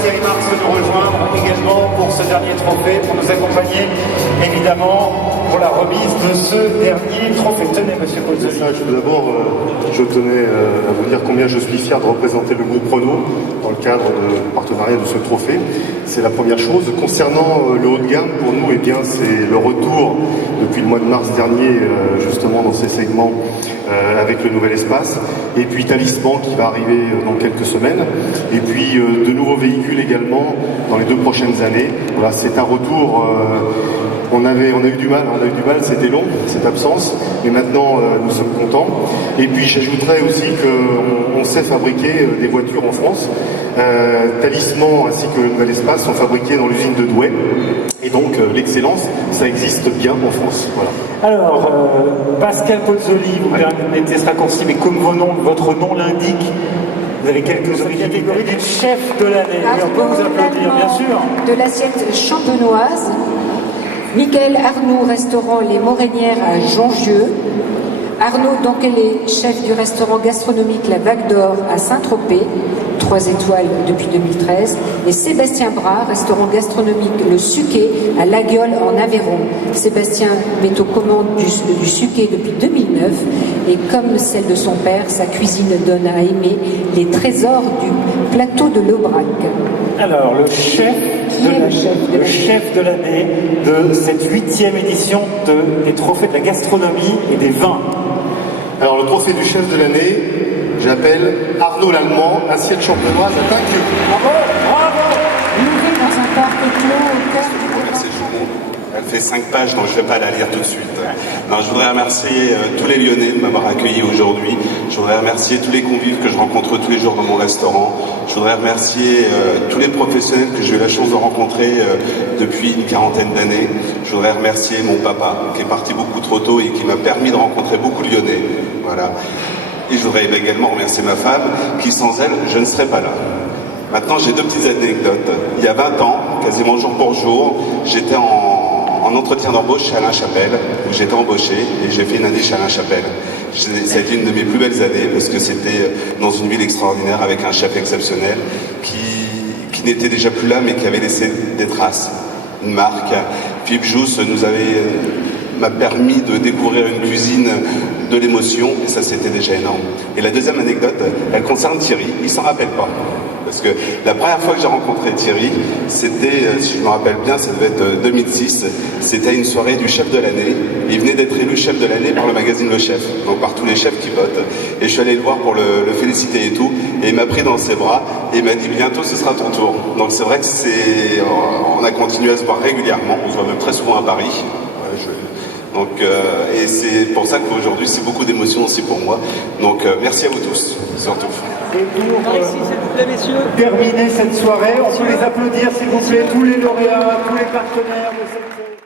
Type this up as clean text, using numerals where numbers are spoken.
Thierry Marx de nous rejoindre également pour ce dernier trophée, pour nous accompagner évidemment pour la remise de ce dernier trophée. Tenez, monsieur Pozzoli. D'abord, je tenais à vous dire combien je suis fier de représenter le groupe Renault dans le cadre du partenariat de ce trophée. C'est la première chose. Concernant le haut de gamme, pour nous, eh bien, c'est le retour depuis le mois de mars dernier, justement dans ces segments avec le nouvel espace. Et puis Talisman qui va arriver dans quelques semaines. Et puis de nouveaux véhicules également dans les 2 prochaines années. Voilà, c'est un retour. On a eu du mal, c'était long, cette absence, mais maintenant nous sommes contents. Et puis j'ajouterais aussi qu'on sait fabriquer des voitures en France. Talisman ainsi que le nouvel espace sont fabriqués dans l'usine de Douai. Et donc l'excellence, ça existe bien en France. Voilà. Alors, Pascal Pozzoli, vous permettez ce raccourci, mais comme votre nom l'indique, vous avez quelques catégories du chef de l'année. On peut vous applaudir, bien sûr. De l'assiette champenoise. Michael Arnoux, restaurant Les Morénières à Jongieu. Arnaud Danquelet, chef du restaurant gastronomique La Vague d'Or à Saint-Tropez, 3 étoiles depuis 2013. Et Sébastien Bras, restaurant gastronomique Le Suquet à Laguiole en Aveyron. Sébastien met aux commandes du Suquet depuis 2009 et comme celle de son père, sa cuisine donne à aimer les trésors du plateau de l'Aubrac. Alors, le chef de l'année de cette 8e édition des trophées de la gastronomie et des vins. Alors le trophée du chef de l'année, j'appelle Arnaud l'Allemand, assiette champenoise à Tinquieux. Bravo, bravo. Nous vivons dans un parc clos au cœur du Merci Julie. Elle fait 5 pages, donc je ne vais pas la lire tout de suite. Non, je voudrais remercier tous les Lyonnais de m'avoir accueilli aujourd'hui. Je voudrais remercier tous les convives que je rencontre tous les jours dans mon restaurant. Je voudrais remercier tous les professionnels que j'ai eu la chance de rencontrer depuis une 40aine d'années. Je voudrais remercier mon papa, qui est parti beaucoup trop tôt et qui m'a permis de rencontrer beaucoup de Lyonnais. Voilà. Et je voudrais également remercier ma femme, qui sans elle, je ne serais pas là. Maintenant, j'ai 2 petites anecdotes. Il y a 20 ans, quasiment jour pour jour, j'étais en entretien d'embauche chez Alain Chapelle, où j'étais embauché et j'ai fait une année chez Alain Chapelle. Ça a été une de mes plus belles années parce que c'était dans une ville extraordinaire avec un chef exceptionnel qui n'était déjà plus là mais qui avait laissé des traces, une marque. Philippe Jousse m'a permis de découvrir une cuisine de l'émotion et ça c'était déjà énorme. Et la deuxième anecdote, elle concerne Thierry, il s'en rappelle pas. Parce que la première fois que j'ai rencontré Thierry, c'était, si je me rappelle bien, ça devait être 2006, c'était une soirée du chef de l'année. Il venait d'être élu chef de l'année par le magazine Le Chef, donc par tous les chefs qui votent. Et je suis allé le voir pour le féliciter et tout, et il m'a pris dans ses bras et il m'a dit bientôt ce sera ton tour. Donc c'est vrai que on a continué à se voir régulièrement, on se voit même très souvent à Paris. Et c'est pour ça qu'aujourd'hui c'est beaucoup d'émotions aussi pour moi. Donc merci à vous tous, surtout. Et pour terminer cette soirée, on peut les applaudir s'il vous plaît, tous les lauréats, tous les partenaires de cette